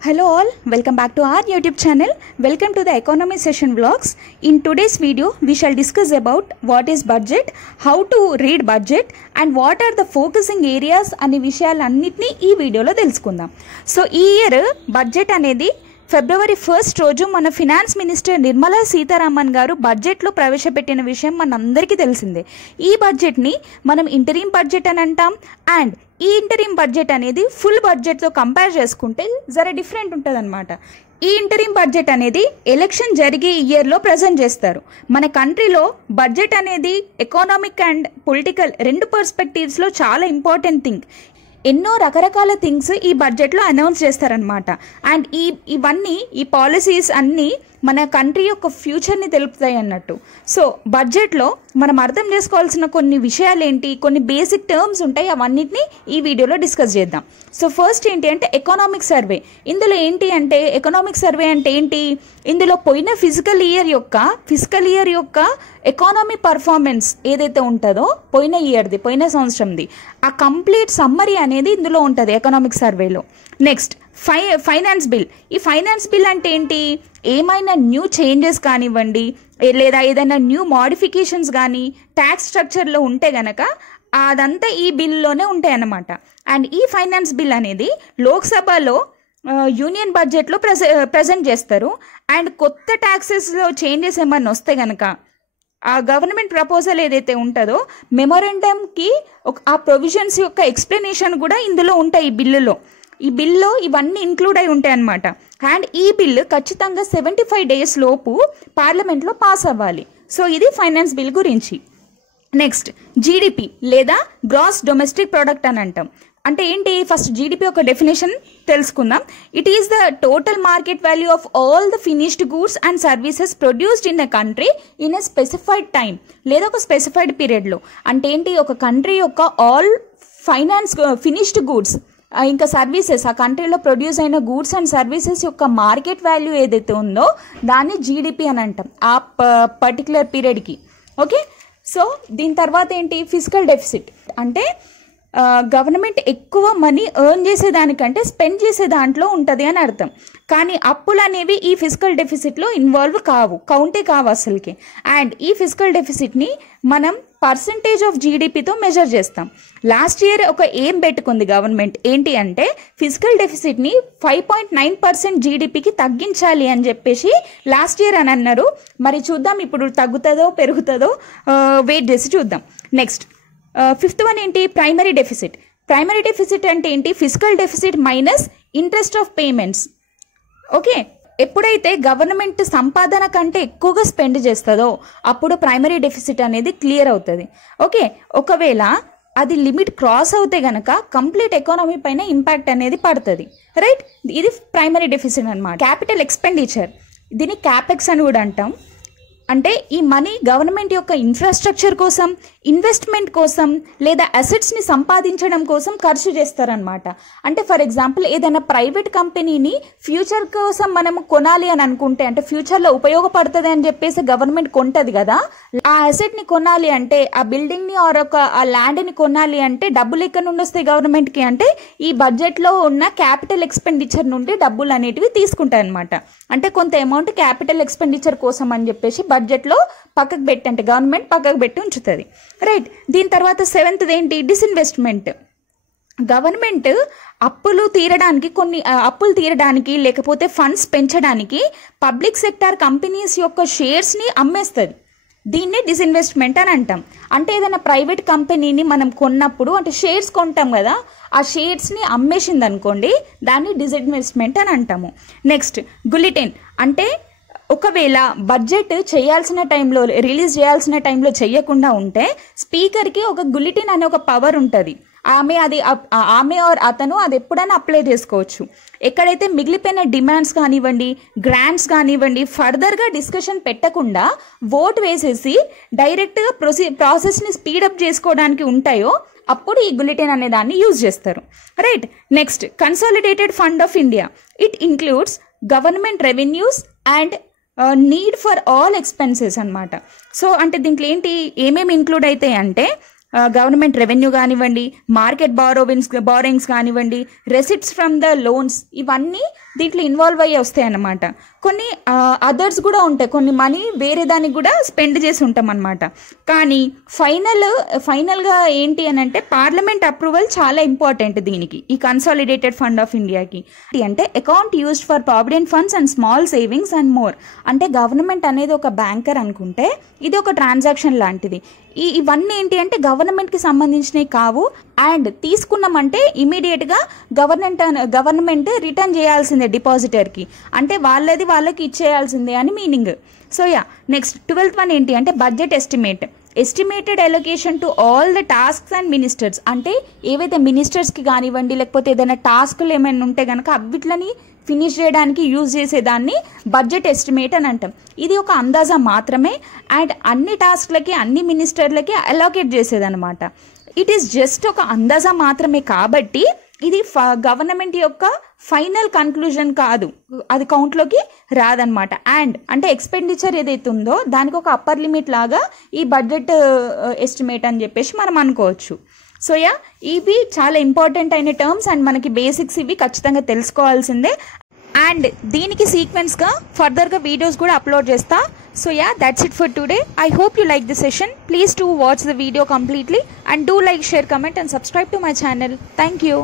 Hello all, welcome back to our YouTube channel. Welcome to the Economy Session Vlogs. In today's video, we shall discuss about what is budget, how to read budget and what are the focusing areas అనే విషయాలన్నిటిని ఈ వీడియోలో తెలుసుకుందాం. So ఈ year budget అనేది ఫిబ్రవరి 1 రోజు మన finance minister Nirmala Sitharaman గారు బడ్జెట్లో ప్రవేశపెట్టిన విషయం మనందరికీ తెలిసిందే. ఈ బడ్జెట్ని మనం ఇంటరిమ్ బడ్జెట్ అని అంటాం అండ్ ఈ ఇంటరిమ్ బడ్జెట్ అనేది ఫుల్ బడ్జెట్తో కంపేర్ చేసుకుంటే జర డిఫరెంట్ ఉంటుంది అనమాట. ఈ ఇంటరిమ్ బడ్జెట్ అనేది ఎలక్షన్ జరిగే ఇయర్లో ప్రజెంట్ చేస్తారు. మన కంట్రీలో బడ్జెట్ అనేది ఎకనామిక్ అండ్ పొలిటికల్ రెండు పర్స్పెక్టివ్స్లో చాలా ఇంపార్టెంట్ థింగ్. ఎన్నో రకరకాల థింగ్స్ ఈ బడ్జెట్లో అనౌన్స్ చేస్తారనమాట. అండ్ ఇవన్నీ ఈ పాలసీస్ అన్నీ మన కంట్రీ యొక్క ఫ్యూచర్ని తెలుపుతాయి అన్నట్టు. సో బడ్జెట్లో మనం అర్థం చేసుకోవాల్సిన కొన్ని విషయాలు ఏంటి, కొన్ని బేసిక్ టర్మ్స్ ఉంటాయి, అవన్నిటిని ఈ వీడియోలో డిస్కస్ చేద్దాం. సో ఫస్ట్ ఏంటి అంటే ఎకనామిక్ సర్వే. ఇందులో ఏంటి అంటే ఎకనామిక్ సర్వే అంటే ఏంటి, ఇందులో పోయిన ఫిజికల్ ఇయర్ యొక్క ఎకానమీ పర్ఫార్మెన్స్ ఏదైతే ఉంటుందో పోయిన సంవత్సరంది ఆ కంప్లీట్ సమ్మరీ అనేది ఇందులో ఉంటుంది ఎకనామిక్ సర్వేలో. Next finance bill. ఈ ఫైనాన్స్ బిల్ అంటే ఏంటి, ఏమైనా న్యూ చేంజెస్ కానివ్వండి లేదా ఏదైనా న్యూ మోడిఫికేషన్స్ కానీ ట్యాక్స్ స్ట్రక్చర్లో ఉంటే గనక అదంతా ఈ బిల్లోనే ఉంటాయి అన్నమాట. అండ్ ఈ ఫైనాన్స్ బిల్ అనేది లోక్సభలో యూనియన్ బడ్జెట్లో ప్రజెంట్ చేస్తారు. అండ్ కొత్త ట్యాక్సెస్లో చేంజెస్ ఏమన్నా వస్తే కనుక ఆ గవర్నమెంట్ ప్రపోజల్ ఏదైతే ఉంటుందో మెమోరెండంకి ఆ ప్రొవిజన్స్ యొక్క ఎక్స్ప్లెనేషన్ కూడా ఇందులో ఉంటాయి ఈ బిల్లో ఇవన్నీ ఇంక్లూడ్ అయి ఉంటాయి అన్నమాట. అండ్ ఈ బిల్లు ఖచ్చితంగా 75 days లోపు పార్లమెంట్లో పాస్ అవ్వాలి. సో ఇది ఫైనాన్స్ బిల్ గురించి. నెక్స్ట్ జీడిపి లేదా గ్రాస్ డొమెస్టిక్ ప్రోడక్ట్ అని అంటాం. అంటే ఏంటి, ఫస్ట్ జీడిపి ఒక డెఫినేషన్ తెలుసుకుందాం. It is the total market value of all the finished goods and services produced in a country in a specified time లేదా ఒక స్పెసిఫైడ్ పీరియడ్లో. అంటే ఏంటి, ఒక కంట్రీ యొక్క ఆల్ ఫినిష్డ్ గూడ్స్ ఇంకా సర్వీసెస్, ఆ కంట్రీలో ప్రొడ్యూస్ అయిన గూడ్స్ అండ్ సర్వీసెస్ యొక్క మార్కెట్ వాల్యూ ఏదైతే ఉందో దాన్ని జీడిపి అని అంటాం ఆ పర్టికులర్ పీరియడ్కి. ఓకే, సో దీని తర్వాత ఏంటి, ఫిజికల్ డెఫిసిట్. అంటే గవర్నమెంట్ ఎక్కువ మనీ ఎర్న్ చేసేదానికంటే స్పెండ్ చేసే దాంట్లో ఉంటుంది అని అర్థం. కానీ అప్పులు అనేవి ఈ ఫిజికల్ డెఫిసిట్లో కౌంటే కావు అసలుకి. అండ్ ఈ ఫిజికల్ డెఫిసిట్ని మనం పర్సంటేజ్ ఆఫ్ జీడిపితో మెజర్ చేస్తాం. లాస్ట్ ఇయర్ ఒక ఏం పెట్టుకుంది గవర్నమెంట్, ఏంటి అంటే ఫిజికల్ డెఫిసిట్ని 5.9% జీడిపికి తగ్గించాలి అని చెప్పేసి లాస్ట్ ఇయర్ అని అన్నారు. మరి చూద్దాం ఇప్పుడు తగ్గుతుందో పెరుగుతుందో వెయిట్ చేసి చూద్దాం. నెక్స్ట్ ఫిఫ్త్ వన్ ఏంటి, ప్రైమరీ డెఫిసిట్. ప్రైమరీ డెఫిసిట్ అంటే ఏంటి, physical deficit minus interest of payments. Okay, ఎప్పుడైతే గవర్నమెంట్ సంపాదన కంటే ఎక్కువగా స్పెండ్ చేస్తుందో అప్పుడు ప్రైమరీ డెఫిసిట్ అనేది క్లియర్ అవుతుంది. ఓకే, ఒకవేళ అది లిమిట్ క్రాస్ అవుతే గనక కంప్లీట్ ఎకానమీ పైన ఇంపాక్ట్ అనేది పడుతుంది. రైట్, ఇది ప్రైమరీ డెఫిసిట్ అనమాట. క్యాపిటల్ ఎక్స్పెండిచర్, దీన్ని క్యాపెక్స్ అని కూడా అంటాం. అంటే ఈ మనీ గవర్నమెంట్ యొక్క ఇన్ఫ్రాస్ట్రక్చర్ కోసం, ఇన్వెస్ట్మెంట్ కోసం లేదా అసెట్స్ని సంపాదించడం కోసం ఖర్చు చేస్తారనమాట. అంటే ఫర్ ఎగ్జాంపుల్ ఏదైనా ప్రైవేట్ కంపెనీని ఫ్యూచర్ కోసం మనం కొనాలి అని అనుకుంటే, అంటే ఫ్యూచర్లో ఉపయోగపడుతుంది అని చెప్పేసి గవర్నమెంట్ కొంటది కదా, ఆ అసెట్ని కొనాలి అంటే ఆ బిల్డింగ్ని ఆర్ ఆ ల్యాండ్ని కొనాలి అంటే డబ్బులు ఎక్కడి నుండి వస్తాయి గవర్నమెంట్కి అంటే ఈ బడ్జెట్లో ఉన్న క్యాపిటల్ ఎక్స్పెండిచర్ నుండి డబ్బులు అనేటివి తీసుకుంటాయి అనమాట. అంటే కొంత అమౌంట్ క్యాపిటల్ ఎక్స్పెండిచర్ కోసం అని చెప్పేసి బడ్జెట్లో పక్కకు పెట్టి, అంటే గవర్నమెంట్ పక్కకు పెట్టి ఉంచుతుంది. రైట్, దీని తర్వాత 7th ఏంటి, డిస్ఇన్వెస్ట్మెంట్. గవర్నమెంట్ అప్పులు తీరడానికి లేకపోతే ఫండ్స్ పెంచడానికి పబ్లిక్ సెక్టార్ కంపెనీస్ యొక్క షేర్స్ని అమ్మేస్తుంది. దీన్నే డిస్ఇన్వెస్ట్మెంట్ అని అంటాం. అంటే ఏదైనా ప్రైవేట్ కంపెనీని మనం కొన్నప్పుడు, అంటే షేర్స్ కొంటాం కదా, ఆ షేర్స్ని అమ్మేసింది అనుకోండి, దాన్ని డిస్ఇన్వెస్ట్మెంట్ అని అంటాము. Next bulletin. అంటే ఒకవేళ బడ్జెట్ రిలీజ్ చేయాల్సిన టైంలో చేయకుండా ఉంటే స్పీకర్కి ఒక బులెటిన్ అనే ఒక పవర్ ఉంటుంది. ఆమె ఆర్ అతను అది ఎప్పుడైనా అప్లై చేసుకోవచ్చు. ఎక్కడైతే మిగిలిపోయిన డిమాండ్స్ కానివ్వండి, గ్రాంట్స్ కానివ్వండి ఫర్దర్గా డిస్కషన్ పెట్టకుండా ఓట్ వేసేసి డైరెక్ట్గా ప్రాసెస్ని స్పీడప్ చేసుకోవడానికి ఉంటాయో అప్పుడు ఈ బులెటిన్ అనే దాన్ని యూజ్ చేస్తారు. Right, next consolidated fund of India. It includes government revenues and need for all expenses అనమాట. సో అంటే దీంట్లో ఏంటి, ఏమేమి ఇంక్లూడ్ అవుతాయి అంటే గవర్నమెంట్ రెవెన్యూ కానివ్వండి, మార్కెట్ బారోయింగ్స్ కానివ్వండి, రెసిప్ట్స్ ఫ్రమ్ ద లోన్స్, ఇవన్నీ దీంట్లో ఇన్వాల్వ్ అయ్యి వస్తాయి అన్నమాట. కొన్ని అదర్స్ కూడా ఉంటాయి, కొన్ని మనీ వేరే దానికి కూడా స్పెండ్ చేసి ఉంటాం అనమాట. కానీ ఫైనల్గా ఏంటి అని అంటే పార్లమెంట్ అప్రూవల్ చాలా ఇంపార్టెంట్ దీనికి, ఈ కన్సాలిడేటెడ్ ఫండ్ ఆఫ్ ఇండియాకి. అంటే account used for provident funds and small savings and more. అంటే గవర్నమెంట్ అనేది ఒక బ్యాంకర్ అనుకుంటే ఇది ఒక ట్రాన్సాక్షన్ లాంటిది. ఇవన్నీ ఏంటి అంటే గవర్నమెంట్కి సంబంధించినవి కావు, అండ్ తీసుకున్నామంటే ఇమీడియట్గా గవర్నమెంట్ రిటర్న్ చేయాల్సిందే డిపాజిటర్కి, అంటే వాళ్ళకి ఇచ్చేయాల్సిందే అని meaning. So next 12th one ఏంటి అంటే budget estimated allocation to all the tasks and ministers. అంటే ఏవైతే మినిస్టర్స్కి కానివ్వండి, లేకపోతే ఏదైనా టాస్క్లు ఏమైనా ఉంటే కనుక అవిట్లని ఫినిష్ చేయడానికి యూజ్ చేసేదాన్ని బడ్జెట్ ఎస్టిమేట్ అని అంటాం. ఇది ఒక అందాజా మాత్రమే, అండ్ అన్ని టాస్క్లకి అన్ని మినిస్టర్లకి అలొకేట్ చేసేదన్నమాట. ఇట్ ఈస్ జస్ట్ ఒక అందాజా మాత్రమే, కాబట్టి ఇది గవర్నమెంట్ యొక్క ఫైనల్ కన్క్లూజన్ కాదు, అది కౌంట్లోకి రాదనమాట. అండ్ అంటే ఎక్స్పెండిచర్ ఏదైతే ఉందో దానికి ఒక అప్పర్ లిమిట్ లాగా ఈ బడ్జెట్ ఎస్టిమేట్ అని చెప్పేసి మనం అనుకోవచ్చు. సో ఇవి చాలా ఇంపార్టెంట్ అయిన టర్మ్స్, అండ్ మనకి బేసిక్స్ ఇవి ఖచ్చితంగా తెలుసుకోవాల్సిందే. అండ్ దీనికి సీక్వెన్స్గా ఫర్దర్గా వీడియోస్ కూడా అప్లోడ్ చేస్తా. So that's it for today. I hope you like the session. Please do watch the video completely and do like, share, comment and subscribe to my channel. Thank you.